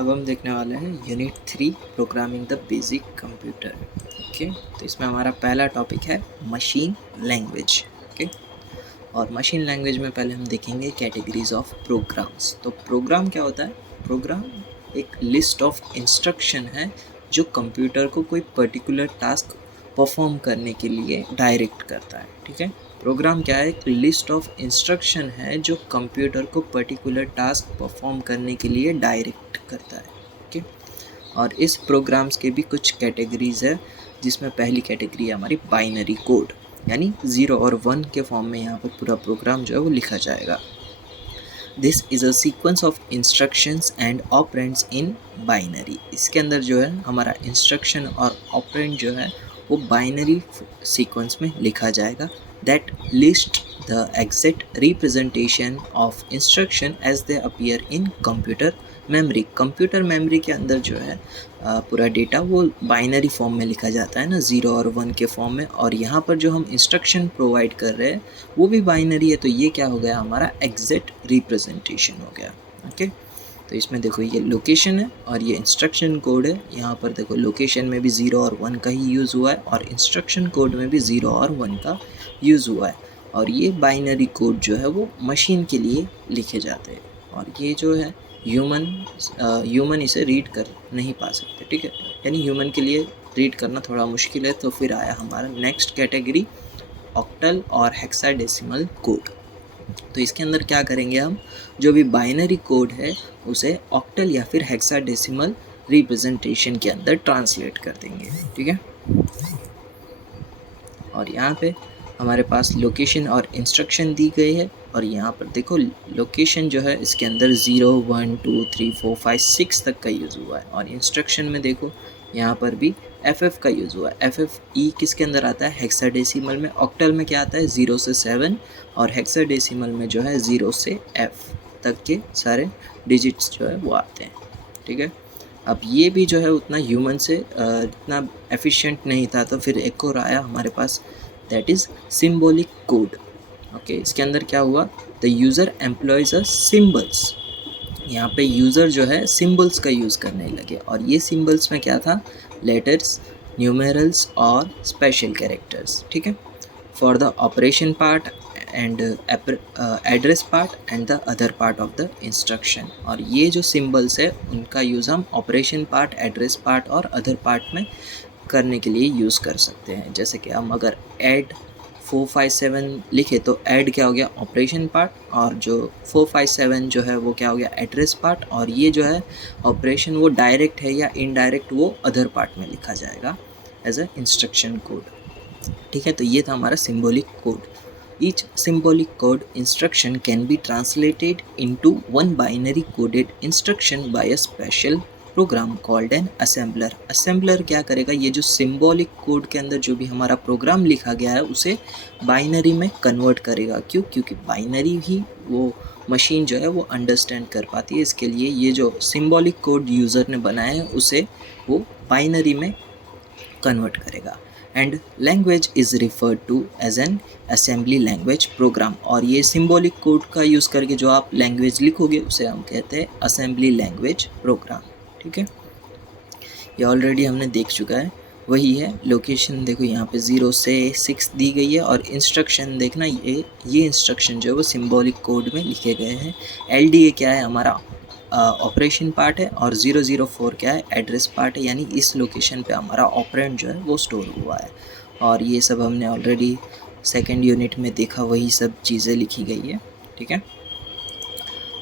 अब हम देखने वाले हैं unit 3 programming the basic computer. Okay, तो इसमें हमारा पहला टॉपिक है मशीन लैंग्वेज। ओके, और मशीन लैंग्वेज में पहले हम देखेंगे कैटेगरीज ऑफ प्रोग्राम्स। तो प्रोग्राम क्या होता है? प्रोग्राम एक लिस्ट ऑफ इंस्ट्रक्शन है जो कंप्यूटर को कोई पर्टिकुलर टास्क परफॉर्म करने के लिए डायरेक्ट करता है। ठीक है, प्रोग्राम क्या है? एक लिस्ट ऑफ इंस्ट्रक्शन है जो कंप्यूटर को पर्टिकुलर टास्क परफॉर्म करने के लिए डायरेक्ट करता है। ओके, और इस प्रोग्राम्स के भी कुछ कैटेगरीज है, जिसमें पहली कैटेगरी है हमारी बाइनरी कोड, यानी 0 और 1 के फॉर्म में यहाँ पर पूरा प्रोग्राम जो है वो लिखा जाएगा। This is a sequence of instructions and operands in binary. इसके अंदर जो है हमारा इंस्ट्रक्शन और ऑपरेंड जो है वो बाइनरी सीक्वेंस में लिखा जाएगा। That list the exact representation of instruction as they appear in computer memory. Computer memory के अंदर जो है पूरा डेटा वो बाइनरी फॉर्म में लिखा जाता है ना, 0 और 1 के फॉर्म में। और यहाँ पर जो हम इंस्ट्रक्शन प्रोवाइड कर रहे हैं वो भी बाइनरी है, तो ये क्या हो गया? हमारा एग्जैक्ट रिप्रेजेंटेशन हो गया। ओके, तो इसमें देखो ये लोकेशन है और ये इंस्ट्रक्शन कोड है। यहाँ पर देखो लोकेशन में भी 0 और 1 का ही यूज़ हुआ है और इंस्ट्रक्शन कोड में भी 0 और 1 का यूज़ हुआ है। और ये बाइनरी कोड जो है वो मशीन के लिए लिखे जाते हैं, और ये जो है ह्यूमन इसे रीड कर नहीं पा सकते। ठीक है, यानी ह्यूमन के लिए रीड करना थोड़ा मुश्किल है। तो फिर आया हमारा नेक्स्ट कैटेगरी ऑक्टल और हेक्साडेसिमल कोड। तो इसके अंदर क्या करेंगे हम? जो भी बाइनरी कोड है उसे ऑक्टल या फिर हेक्साडेसिमल रिप्रेजेंटेशन के अंदर ट्रांसलेट कर देंगे। ठीक है, और यहाँ पे हमारे पास लोकेशन और इंस्ट्रक्शन दी गई है। और यहाँ पर देखो लोकेशन जो है इसके अंदर 0, 1, 2, 3, 4, 5, 6 तक का यूज़ हुआ है। और इंस्ट्रक्शन में देखो यहाँ पर भी FF का यूज़ हुआ है। FFE किसके अंदर आता है? हेक्साडेसिमल में। ऑक्टल में क्या आता है? 0 से 7, और हेक्साडेसिमल में जो है 0 से F तक के सारे डिजिट्स जो है वो आते हैं। ठीक है, अब ये भी जो है उतना ह्यूमन से इतना एफिशिएंट नहीं था। तो फिर एक और आया हमारे पास, that is symbolic code. Okay, इसके अंदर क्या हुआ? The user employs a symbols. यहाँ पे यूज़र जो है सिम्बल्स का यूज़ करने लगे, और ये सिम्बल्स में क्या था? लेटर्स, न्यूमेरल्स और स्पेशल कैरेक्टर्स। ठीक है, for the operation part and address part and the other part of the instruction. और ये जो सिम्बल्स है उनका यूज़ हम ऑपरेशन पार्ट, एड्रेस पार्ट और अदर पार्ट में करने के लिए यूज़ कर सकते हैं। जैसे कि हम अगर ऐड 457 लिखे तो ऐड क्या हो गया? ऑपरेशन पार्ट, और जो 457 जो है वो क्या हो गया? Address part. और ये जो है ऑपरेशन वो डायरेक्ट है या इनडायरेक्ट वो अदर पार्ट में लिखा जाएगा एज अ इंस्ट्रक्शन कोड। ठीक है, तो ये था हमारा symbolic code. Each symbolic code instruction can be translated into one binary coded instruction by a special program called an assembler. Assembler क्या करेगा? ये जो सिम्बॉलिक कोड के अंदर जो भी हमारा प्रोग्राम लिखा गया है उसे बाइनरी में कन्वर्ट करेगा। क्यों? क्योंकि बाइनरी ही वो मशीन जो है वो अंडरस्टैंड कर पाती है। इसके लिए ये जो सिम्बॉलिक कोड यूज़र ने बनाया है उसे वो बाइनरी में कन्वर्ट करेगा। And language is referred to as an assembly language program. और ये सिम्बॉलिक कोड का यूज़ करके जो आप लैंग्वेज लिखोगे उसे हम कहते हैं असेंबली लैंग्वेज प्रोग्राम। ठीक है, ये ऑलरेडी हमने देख चुका है। वही है लोकेशन, देखो यहाँ पे 0 से 6 दी गई है। और इंस्ट्रक्शन देखना, ये इंस्ट्रक्शन जो है वो सिम्बॉलिक कोड में लिखे गए हैं। LDA क्या है? हमारा ऑपरेशन पार्ट है, और 004 क्या है? एड्रेस पार्ट है। यानी इस लोकेशन पे हमारा ऑपरेंड जो है वो स्टोर हुआ है। और ये सब हमने ऑलरेडी सेकेंड यूनिट में देखा, वही सब चीज़ें लिखी गई है। ठीक है,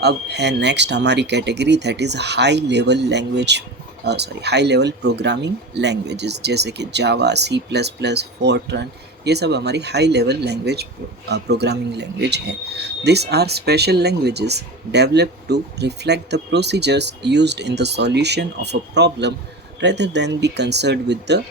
अब है नेक्स्ट हमारी category, that is high level language, high level programming languages, जैसे कि जावा, C++, फोर्ट्रन। ये सब हमारी high level language programming language है। This are special languages developed to reflect the procedures used in the solution of a problem rather than be concerned with the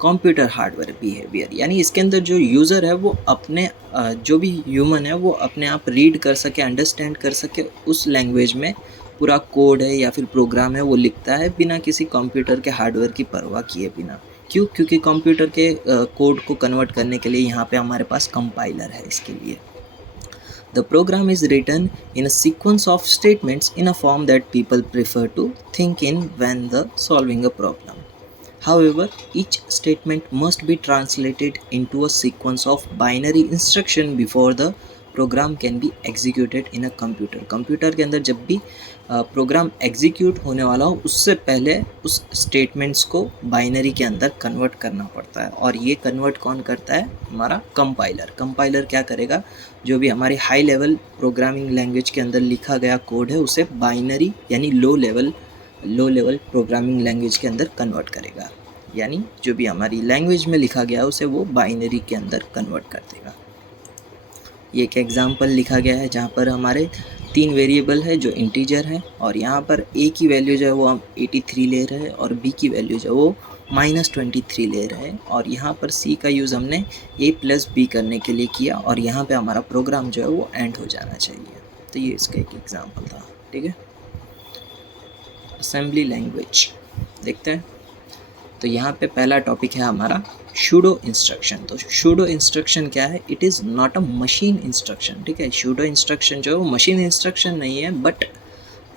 computer hardware behaviour. यानी इसके अंदर जो user है वो अपने जो भी ह्यूमन है वो अपने आप रीड कर सके, अंडरस्टैंड कर सके, उस लैंग्वेज में पूरा कोड है या फिर प्रोग्राम है वो लिखता है बिना किसी कंप्यूटर के हार्डवेयर की परवाह किए बिना। क्यों? क्योंकि कंप्यूटर के कोड को कन्वर्ट करने के लिए यहाँ पे हमारे पास कंपाइलर है इसके लिए। The program is written in a sequence of statements in a form that people prefer to think in when the solving a problem. However, each statement must be translated into a sequence of binary instruction before the program can be executed in a computer. Computer के अंदर जब भी program execute होने वाला हो उससे पहले उस स्टेटमेंट्स को बाइनरी के अंदर कन्वर्ट करना पड़ता है, और ये कन्वर्ट कौन करता है? हमारा कंपाइलर। कंपाइलर क्या करेगा? जो भी हमारी हाई लेवल प्रोग्रामिंग लैंग्वेज के अंदर लिखा गया कोड है उसे बाइनरी यानी लो लेवल प्रोग्रामिंग लैंग्वेज के अंदर कन्वर्ट करेगा, यानी जो भी हमारी लैंग्वेज में लिखा गया उसे वो बाइनरी के अंदर कन्वर्ट कर देगा। ये एक एग्जांपल लिखा गया है जहाँ पर हमारे 3 वेरिएबल है जो इंटीजर है, और यहाँ पर a की वैल्यू जो है वो हम 83 ले रहे हैं और b की वैल्यू जो है वो -23 ले रहे हैं, और यहाँ पर c का यूज़ हमने a + b करने के लिए किया, और यहाँ पे हमारा प्रोग्राम जो है वो एंड हो जाना चाहिए। तो ये इसका एक एग्जाम्पल था, ठीक है। असेंबली लैंग्वेज देखते हैं। तो यहाँ पे पहला टॉपिक है हमारा शूडो इंस्ट्रक्शन। तो शूडो इंस्ट्रक्शन क्या है? It is not a machine instruction, ठीक है। शूडो इंस्ट्रक्शन जो है वो मशीन इंस्ट्रक्शन नहीं है, but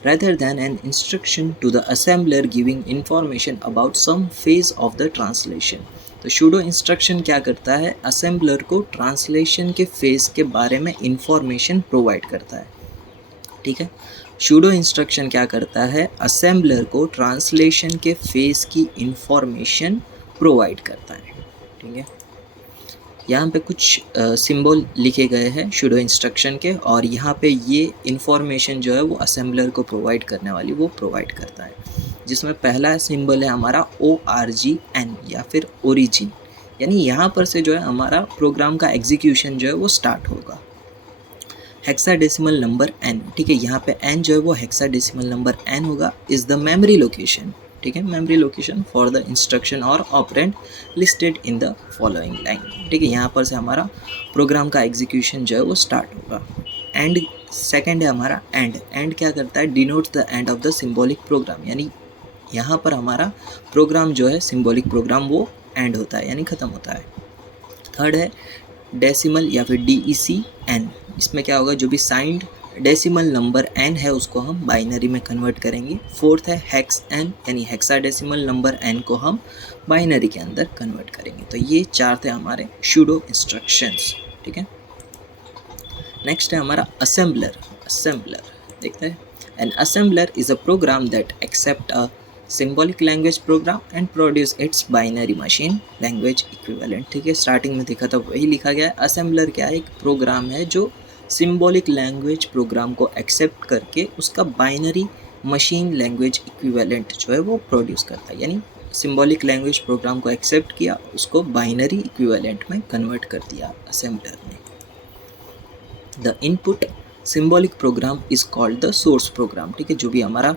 rather than an instruction to the assembler giving information about some phase of the translation। तो शूडो इंस्ट्रक्शन क्या करता है? असेंबलर को ट्रांसलेशन के फेज़ के बारे में इंफॉर्मेशन प्रोवाइड करता है, ठीक है। शूडो इंस्ट्रक्शन क्या करता है? असेंबलर को ट्रांसलेशन के फेज़ की इंफॉर्मेशन प्रोवाइड करता है, ठीक है। यहाँ पे कुछ सिंबल लिखे गए हैं शूडो इंस्ट्रक्शन के, और यहाँ पे ये इंफॉर्मेशन जो है वो असेंबलर को प्रोवाइड करने वाली वो प्रोवाइड करता है, जिसमें पहला सिंबल है हमारा ORGN या फिर ओरिजिन, यानी यहाँ पर से जो है हमारा प्रोग्राम का एग्जीक्यूशन जो है वो स्टार्ट होगा। हेक्साडेसिमल नंबर n, ठीक है। यहाँ पे n जो है वो हेक्साडेसिमल नंबर n होगा, इज़ द मेमोरी लोकेशन, ठीक है। Memory location for the instruction और operand listed in the following line, ठीक है। यहाँ पर से हमारा प्रोग्राम का एग्जीक्यूशन जो है वो स्टार्ट होगा। एंड सेकंड है हमारा एंड। एंड क्या करता है? Denote the end of the symbolic program, यानी यहाँ पर हमारा प्रोग्राम जो है सिंबॉलिक प्रोग्राम वो एंड होता है यानी ख़त्म होता है। थर्ड है डेसिमल या फिर DECN। इसमें क्या होगा? जो भी साइंड डेसिमल नंबर n है उसको हम बाइनरी में कन्वर्ट करेंगे। फोर्थ है हेक्स n, यानी हेक्साडेसिमल नंबर n को हम बाइनरी के अंदर कन्वर्ट करेंगे। तो ये 4 थे हमारे शूडो इंस्ट्रक्शंस, ठीक है। नेक्स्ट है हमारा असेंबलर। असेंबलर देखते हैं। An assembler is a program that accept a symbolic language program and produce its binary machine language equivalent, ठीक है। स्टार्टिंग में देखा था वही लिखा गया है। असेंबलर क्या है? एक प्रोग्राम है जो सिंबॉलिक लैंग्वेज प्रोग्राम को एक्सेप्ट करके उसका बाइनरी मशीन लैंग्वेज इक्विवेलेंट जो है वो प्रोड्यूस करता है, यानी सिंबॉलिक लैंग्वेज प्रोग्राम को एक्सेप्ट किया, उसको बाइनरी इक्विवेलेंट में कन्वर्ट कर दिया असेंबलर ने। The input symbolic program is called the source program, ठीक है। जो भी हमारा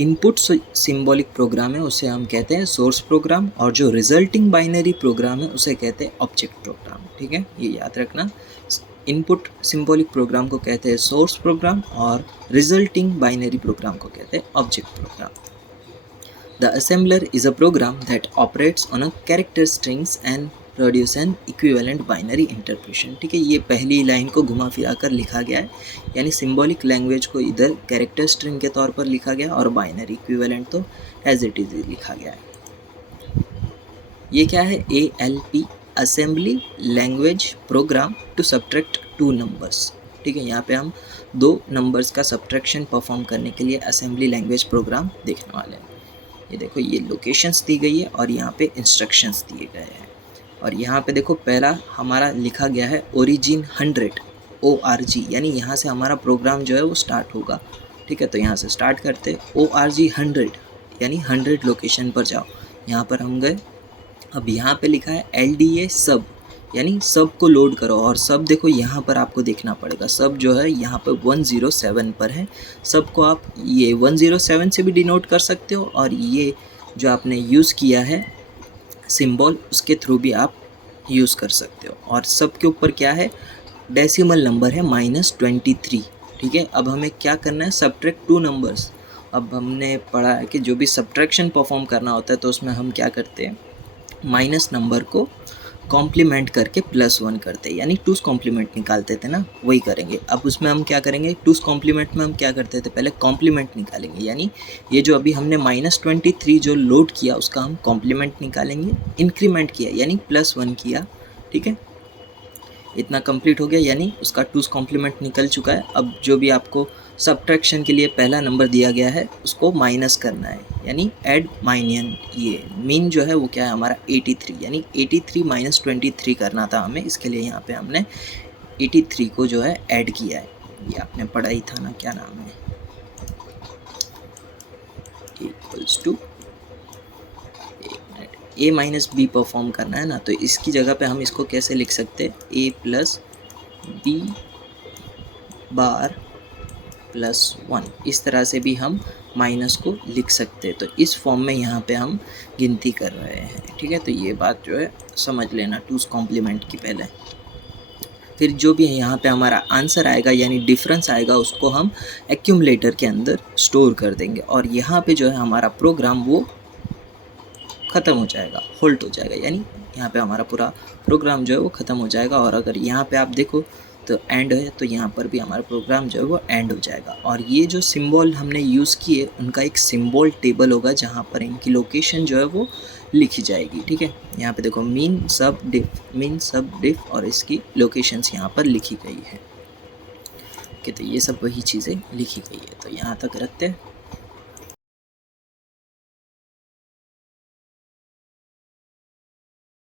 इनपुट सिंबॉलिक प्रोग्राम है उसे हम कहते हैं सोर्स प्रोग्राम, और जो रिजल्टिंग बाइनरी प्रोग्राम है उसे कहते हैं ऑब्जेक्ट प्रोग्राम, ठीक है। ये याद रखना, इनपुट सिंबॉलिक प्रोग्राम को कहते हैं सोर्स प्रोग्राम और रिजल्टिंग बाइनरी प्रोग्राम को कहते हैं object program. The assembler is a program that operates on a character strings and produce an equivalent binary interpretation, ठीक है। ये पहली लाइन को घुमा फिरा कर लिखा गया है, यानी सिंबॉलिक लैंग्वेज को इधर कैरेक्टर स्ट्रिंग के तौर पर लिखा गया और बाइनरी इक्विवेलेंट तो एज इट इज़ लिखा गया है। ये क्या है? ALP assembly language program to subtract 2 numbers, ठीक है। यहाँ पे हम 2 नंबर्स का सब्ट्रैक्शन परफॉर्म करने के लिए असेंबली लैंग्वेज प्रोग्राम देखने वाले हैं। ये देखो, ये लोकेशंस दी गई है और यहाँ पे इंस्ट्रक्शंस दिए गए हैं, और यहाँ पे देखो पहला हमारा लिखा गया है ओरिजिन 100 ORG, यानी यहाँ से हमारा प्रोग्राम जो है वो स्टार्ट होगा, ठीक है। तो यहाँ से स्टार्ट करते ORG 100, यानी 100 लोकेशन पर जाओ। यहाँ पर हम गए। अब यहाँ पे लिखा है LDA सब, यानी सब को लोड करो, और सब देखो यहाँ पर आपको देखना पड़ेगा। सब जो है यहाँ पर 107 पर है। सब को आप ये 107 से भी डिनोट कर सकते हो, और ये जो आपने यूज़ किया है सिंबल उसके थ्रू भी आप यूज़ कर सकते हो। और सब के ऊपर क्या है? डेसिमल नंबर है -23, ठीक है। अब हमें क्या करना है? Subtract 2 numbers. अब हमने पढ़ा है कि जो भी सब्ट्रैक्शन परफॉर्म करना होता है तो उसमें हम क्या करते हैं? माइनस नंबर को कॉम्प्लीमेंट करके +1 करते, यानी टूस कॉम्प्लीमेंट निकालते थे ना, वही करेंगे। अब उसमें हम क्या करेंगे, टूस कॉम्प्लीमेंट में हम क्या करते थे, पहले कॉम्प्लीमेंट निकालेंगे, यानी ये जो अभी हमने -23 जो लोड किया उसका हम कॉम्प्लीमेंट निकालेंगे। इंक्रीमेंट किया यानी +1 किया, ठीक है। इतना कंप्लीट हो गया, यानी उसका टूस कॉम्प्लीमेंट निकल चुका है। अब जो भी आपको सब्ट्रैक्शन के लिए पहला नंबर दिया गया है उसको माइनस करना है, यानी ऐड माइनियन। ये मीन जो है वो क्या है हमारा 83, यानी 83 - 23 करना था हमें। इसके लिए यहाँ पे हमने 83 को जो है ऐड किया है। ये आपने पढ़ा ही था ना, क्या नाम है, equals to, A minus B perform करना है ना, तो इसकी जगह पे हम इसको कैसे लिख सकते हैं, ए प्लस बी बार +1, इस तरह से भी हम माइनस को लिख सकते हैं। तो इस फॉर्म में यहाँ पे हम गिनती कर रहे हैं, ठीक है। तो ये बात जो है समझ लेना टूस कॉम्प्लीमेंट की पहले। फिर जो भी यहाँ पे हमारा आंसर आएगा यानी डिफरेंस आएगा उसको हम एक्यूमुलेटर के अंदर स्टोर कर देंगे, और यहाँ पे जो है हमारा प्रोग्राम वो ख़त्म हो जाएगा, होल्ट हो जाएगा, यानी यहाँ पे हमारा पूरा प्रोग्राम जो है वो ख़त्म हो जाएगा। और अगर यहाँ पे आप देखो तो एंड है, तो यहाँ पर भी हमारा प्रोग्राम जो है वो एंड हो जाएगा। और ये जो सिंबल हमने यूज़ किए उनका एक सिंबल टेबल होगा जहाँ पर इनकी लोकेशन जो है वो लिखी जाएगी, ठीक है। यहाँ पे देखो मीन सब डिफ और इसकी लोकेशंस यहाँ पर लिखी गई है, ओके। तो ये सब वही चीज़ें लिखी गई है, तो यहाँ तक रखते हैं।